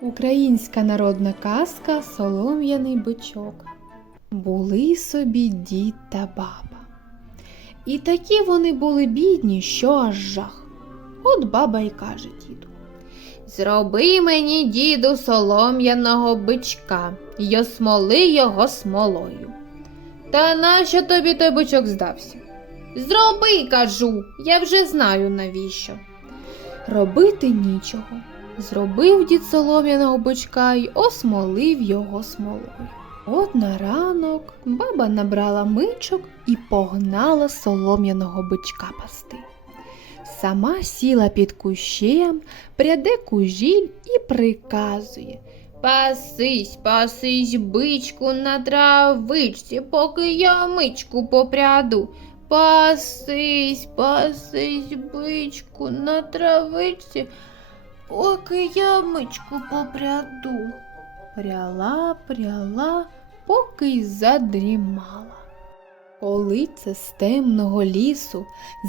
Українська народна казка Солом'яний бичок. Були собі дід та баба. І такі вони були бідні, що аж жах. От баба й каже діду. Зроби мені, діду, солом'яного бичка й осмоли його смолою. Та нащо тобі той бичок здався? Зроби, кажу, я вже знаю навіщо. Робити нічого. Зробив дід солом'яного бичка й осмолив його смолою. От на ранок баба набрала мичок і погнала солом'яного бичка пасти. Сама сіла під кущем, пряде кужіль і приказує Пасись, пасись, бичку на травичці, поки я мичку попряду. Пасись, пасись, бичку на травичці, поки я мичку попряду. Пряла, пряла, поки й задрімала. Коли це з темного лісу,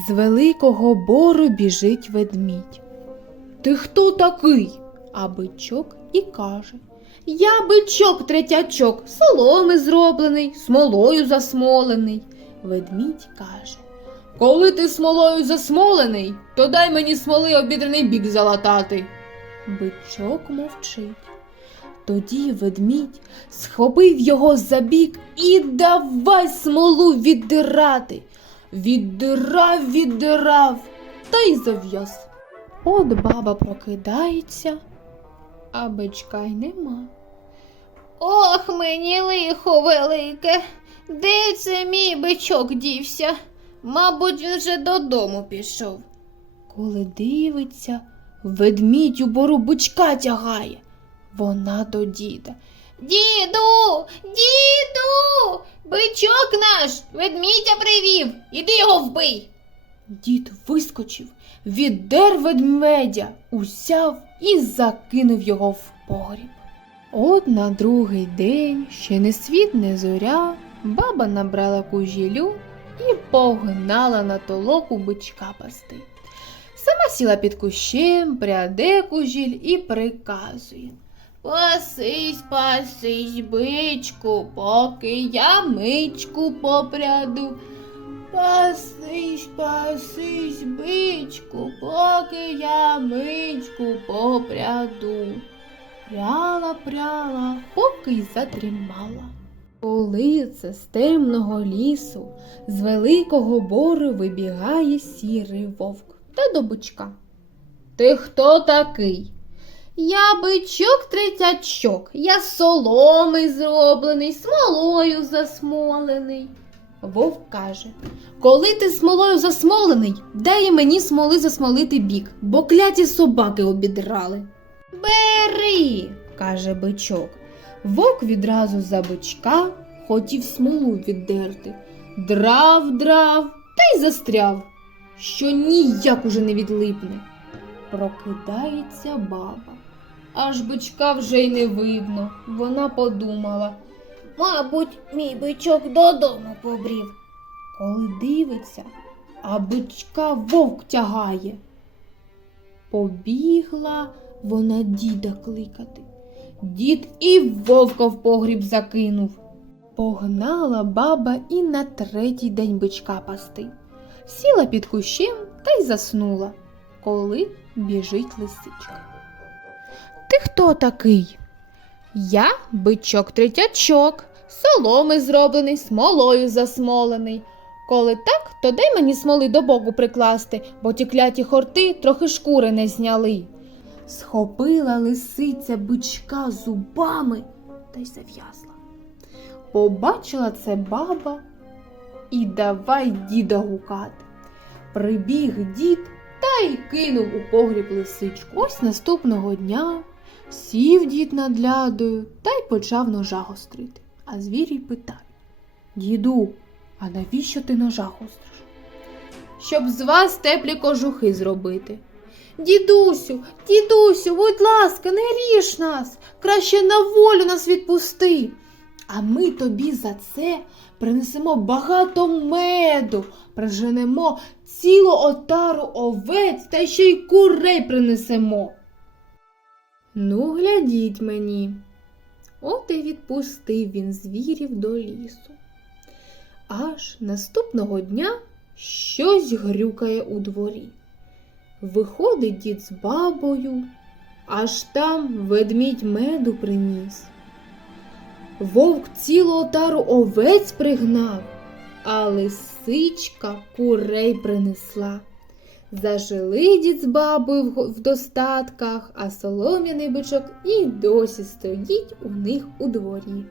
з великого бору біжить ведмідь. Ти хто такий? А бичок і каже. Я бичок третячок, соломи зроблений, смолою засмолений. Ведмідь каже. Коли ти смолою засмолений, то дай мені смоли обідраний бік залатати. Бичок мовчить. Тоді ведмідь схопив його за бік і давай смолу віддирати. Віддирав, віддирав, та й зав'яз. От баба прокидається, а бичка й нема. Ох, мені лихо велике, де це мій бичок дівся? Мабуть, він вже додому пішов. Коли дивиться, ведмідь у бору бичка тягає. Вона до діда. Діду, діду, бичок наш ведмідя привів. Іди його вбий. Дід вискочив, віддер ведмедя, усяв і закинув його в погріб. От на другий день, ще не світ, не зоря, баба набрала кужілю і погнала на толоку бичка пасти. Сама сіла під кущем, пряде кужіль і приказує. Пасись, пасись, бичку, поки я мичку попряду. Пасись, пасись, бичку, поки я мичку попряду. Пряла, пряла, поки й задрімала. Коли це з темного лісу, з великого бору вибігає сірий вовк та до бичка. Ти хто такий? Я бичок третячок, я з соломи зроблений, смолою засмолений. Вовк каже Коли ти смолою засмолений, дай мені смоли засмолити бік, бо кляті собаки обідрали. Бери, каже бичок. Вовк відразу за бичка хотів смолу віддерти. Драв, драв та й застряв, що ніяк уже не відлипне. Прокидається баба. Аж бичка вже й не видно. Вона подумала. Мабуть, мій бичок додому побрів. Коли дивиться, а бичка вовк тягає. Побігла вона діда кликати. Дід і вовка в погріб закинув. Погнала баба і на третій день бичка пасти. Сіла під кущем та й заснула, коли біжить лисичка. Ти хто такий? Я бичок третячок, соломи зроблений, смолою засмолений. Коли так, то дай мені смоли до боку прикласти, бо ті кляті хорти трохи шкури не зняли. Схопила лисиця бичка зубами та й зав'язла. Побачила це баба і давай діда гукати. Прибіг дід та й кинув у погріб лисичку. Ось наступного дня сів дід над лядою та й почав ножа гострити. А звірій питає Діду, а навіщо ти ножа гостриш? Щоб з вас теплі кожухи зробити. Дідусю, дідусю, будь ласка, не ріж нас, краще на волю нас відпусти. А ми тобі за це принесемо багато меду, приженемо цілу отару овець та ще й курей принесемо. Ну, глядіть мені. От і відпустив він звірів до лісу. Аж наступного дня щось грюкає у дворі. Виходить дід з бабою, аж там ведмідь меду приніс. Вовк цілу отару овець пригнав, а лисичка курей принесла. Зажили дід з бабою в достатках, а солом'яний бичок і досі стоїть у них у дворі.